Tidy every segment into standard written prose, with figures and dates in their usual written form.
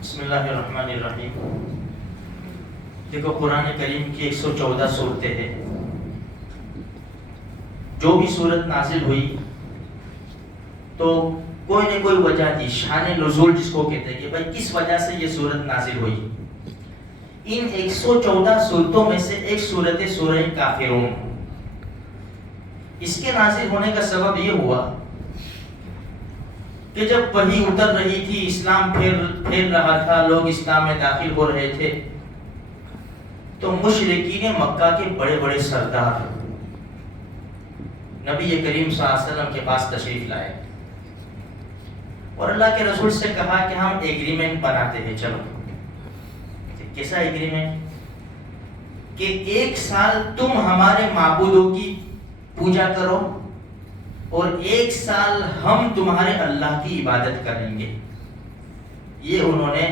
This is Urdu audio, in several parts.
بسم اللہ الرحمن الرحیم۔ دیکھو قرآن کریم کی 114 صورتیں ہیں۔ جو بھی صورت نازل ہوئی تو کوئی نہ کوئی وجہ تھی، شان نزول جس کو کہتے ہیں کہ بھائی کس وجہ سے یہ صورت نازل ہوئی۔ ان 114 صورتوں میں سے ایک صورت سورہ کافرون۔ اس کے نازل ہونے کا سبب یہ ہوا کہ جب وحی اتر رہی تھی، اسلام پھیل رہا تھا، لوگ اسلام میں داخل ہو رہے تھے، تو مشرکین مکہ کے بڑے بڑے سردار نبی کریم صلی اللہ علیہ وسلم کے پاس تشریف لائے اور اللہ کے رسول سے کہا کہ ہم ایگریمنٹ بناتے ہیں۔ چلو کیسا ایگریمنٹ؟ کہ 1 سال تم ہمارے معبودوں کی پوجا کرو اور 1 سال ہم تمہارے اللہ کی عبادت کریں گے۔ یہ انہوں نے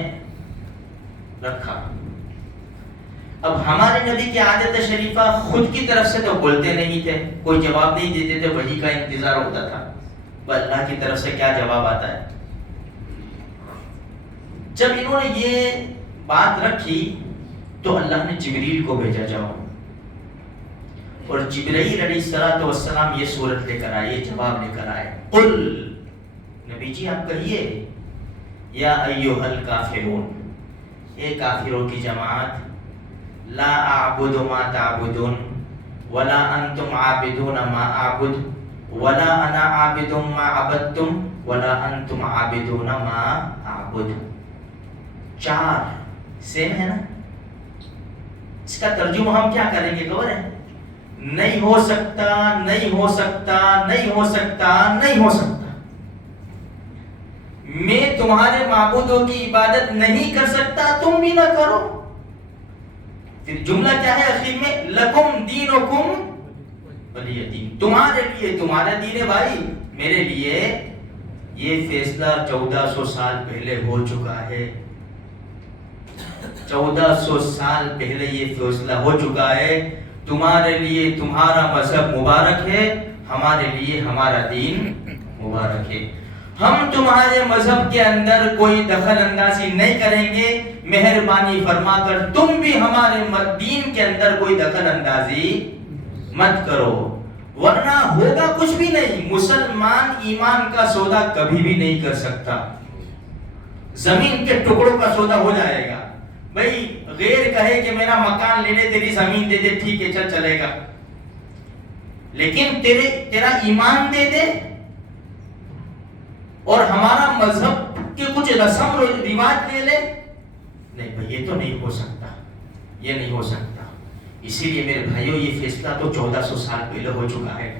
رکھا۔ اب ہمارے نبی کی عادت شریفہ خود کی طرف سے تو بولتے نہیں تھے، کوئی جواب نہیں دیتے تھے، وحی کا انتظار ہوتا تھا اللہ کی طرف سے کیا جواب آتا ہے۔ جب انہوں نے یہ بات رکھی تو اللہ نے جبریل کو بھیجا، جاؤ، اور جبرائیل علیہ السلام یہ صورت لے کر آئے، یہ جواب لے کر آئے۔ قل، نبی جی آپ کہیے، یا ایھا الکافرون، اے کافروں کی جماعت، لا اعبد ما تعبدون ولا انتم عابدون ما اعبد ولا انا عابد ما عبدتم ولا انتم عابدون ما اعبد۔ 4 سیم ہے نا؟ اس کا ترجمہ ہم کیا کریں گے خبر ہے؟ نہیں ہو سکتا، نہیں ہو سکتا، نہیں ہو سکتا، نہیں ہو سکتا۔ میں تمہارے معبودوں کی عبادت نہیں کر سکتا، تم بھی نہ کرو۔ پھر جملہ کیا ہے اخیر میں؟ لکم دینکم ولی دین، تمہارے لیے تمہارا دین ہے بھائی، میرے لیے۔ یہ فیصلہ 1400 سال پہلے ہو چکا ہے، 1400 سال پہلے یہ فیصلہ ہو چکا ہے۔ تمہارے لیے تمہارا مذہب مبارک ہے، ہمارے لیے ہمارا دین مبارک ہے۔ ہم تمہارے مذہب کے اندر کوئی دخل اندازی نہیں کریں گے، مہربانی فرما کر تم بھی ہمارے دین کے اندر کوئی دخل اندازی مت کرو، ورنہ ہوگا کچھ بھی نہیں۔ مسلمان ایمان کا سودا کبھی بھی نہیں کر سکتا، زمین کے ٹکڑوں کا سودا ہو جائے گا۔ بھائی غیر کہے کہ میرا مکان لے لے، تیری زمین دے دے، ٹھیک ہے چل چلے گا، لیکن تیرا ایمان دے دے اور ہمارا مذہب کے کچھ رسم رواج لے لے، نہیں بھائی یہ تو نہیں ہو سکتا، یہ نہیں ہو سکتا۔ اسی لیے میرے بھائیوں یہ فیصلہ تو 1400 سال پہلے ہو چکا ہے۔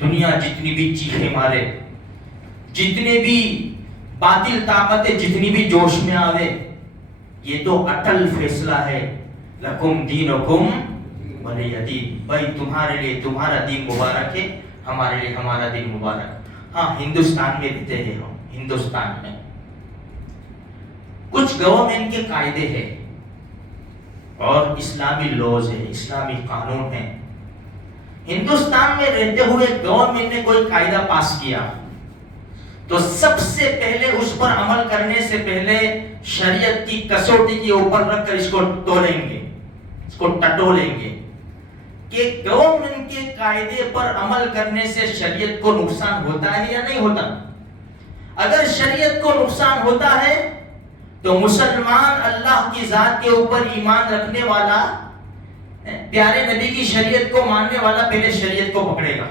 دنیا جتنی بھی چیخیں مارے، جتنے بھی باطل طاقتیں جتنی بھی جوش میں آوے، یہ تو اٹل فیصلہ ہے، لکم دینکم ولی دین، بھائی تمہارے لیے تمہارا دین مبارک ہے، ہمارے لیے ہمارا دین مبارک۔ ہاں ہندوستان میں رہتے ہیں ہم، ہندوستان میں کچھ گورنمنٹ کے قاعدے ہیں اور اسلامی لاز ہے، اسلامی قانون ہے۔ ہندوستان میں رہتے ہوئے گورنمنٹ نے کوئی قاعدہ پاس کیا تو سب سے پہلے اس پر عمل کرنے سے پہلے شریعت کی کسوٹی کے اوپر رکھ کر اس کو تولیں گے، اس کو ٹٹولیں گے کہ گورنمنٹ کے قاعدے پر عمل کرنے سے شریعت کو نقصان ہوتا ہے یا نہیں ہوتا۔ اگر شریعت کو نقصان ہوتا ہے تو مسلمان اللہ کی ذات کے اوپر ایمان رکھنے والا، پیارے نبی کی شریعت کو ماننے والا پہلے شریعت کو پکڑے گا،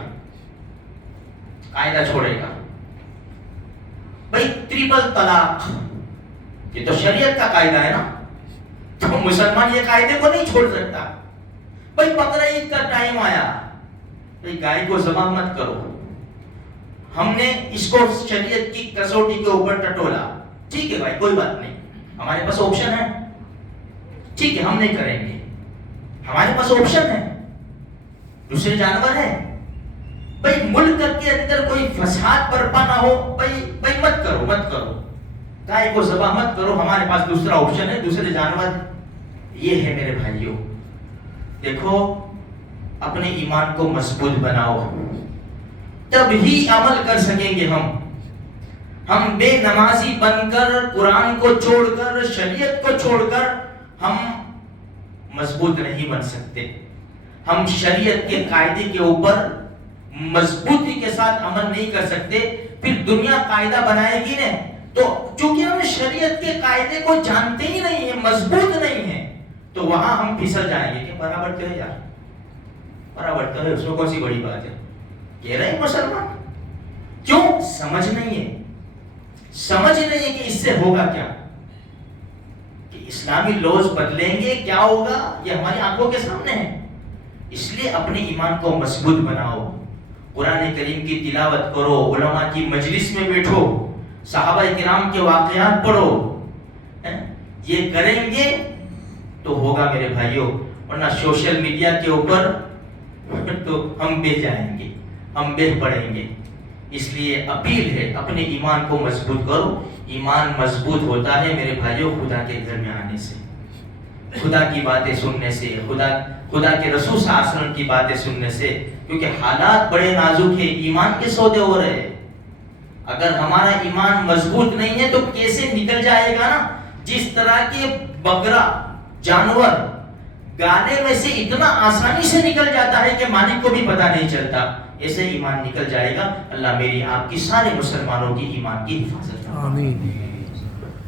قاعدہ چھوڑے گا۔ بھائی 3 طلاق یہ تو شریعت کا قاعدہ ہے نا، تو مسلمان یہ قاعدے کو نہیں چھوڑ سکتا۔ بھائی بقرہ عید کا ٹائم آیا، بھائی گائے کو ذبح مت کرو، ہم نے اس کو شریعت کی کسوٹی کے اوپر ٹٹولا، ٹھیک ہے بھائی کوئی بات نہیں، ہمارے پاس آپشن ہے، ٹھیک ہے ہم نہیں کریں گے، ہمارے پاس آپشن ہے، دوسرے جانور ہے۔ بھائی ملک کے اندر کوئی فساد برپا نہ ہو، بھائی مت کرو، مت کرو، گائے کو ذبح مت کرو، ہمارے پاس دوسرا آپشن ہے، دوسرے جانور۔ یہ ہے میرے بھائیوں، دیکھو اپنے ایمان کو مضبوط بناؤ، تب ہی عمل کر سکیں گے ہم۔ ہم بے نمازی بن کر، قرآن کو چھوڑ کر، شریعت کو چھوڑ کر ہم مضبوط نہیں بن سکتے. ہم شریعت کے قاعدے کے اوپر مضبوطی کے ساتھ عمل نہیں کر سکتے. پھر دنیا قاعدہ بنائے گی نا، تو چونکہ ہم شریعت کے قاعدے کو جانتے ہی نہیں ہیں، مضبوط نہیں ہیں، تو وہاں ہم پھسل جائیں گے کہ برابر تو ہے یار، برابر تو ہے، اس میں کون سی بڑی بات ہے، کہہ رہے ہیں مسلمان. کیوں؟ سمجھ نہیں ہے، سمجھ نہیں ہے کہ اس سے ہوگا کیا، کہ اسلامی لوز بدلیں گے، کیا ہوگا، یہ ہماری آنکھوں کے سامنے ہے. اس لیے اپنے ایمان کو مضبوط بناؤ، قرآن کریم کی تلاوت کرو، علماء کی مجلس میں بیٹھو، صحابہ کرام کے واقعات پڑھو. یہ کریں گے تو ہوگا میرے بھائیوں، ورنہ سوشل میڈیا کے اوپر تو ہم بہ جائیں گے، ہم بہ پڑیں گے. اس لیے اپیل ہے اپنے ایمان کو مضبوط کرو. ایمان مضبوط ہوتا ہے میرے بھائیوں خدا کے گھر میں آنے سے، خدا کی باتیں سننے سے، خدا کے رسول صلی اللہ علیہ وسلم کی باتیں سننے سے. کیونکہ حالات بڑے نازک ہیں، ایمان کے سودے ہو رہے ہیں. اگر ہمارا ایمان مضبوط نہیں ہے تو کیسے نکل جائے گا نا، جس طرح کے بکرا جانور گانے میں سے اتنا آسانی سے نکل جاتا ہے کہ مالک کو بھی پتا نہیں چلتا، ایسے ایمان نکل جائے گا. اللہ میری آپ کی سارے مسلمانوں کی ایمان کی حفاظت کرے. آمین.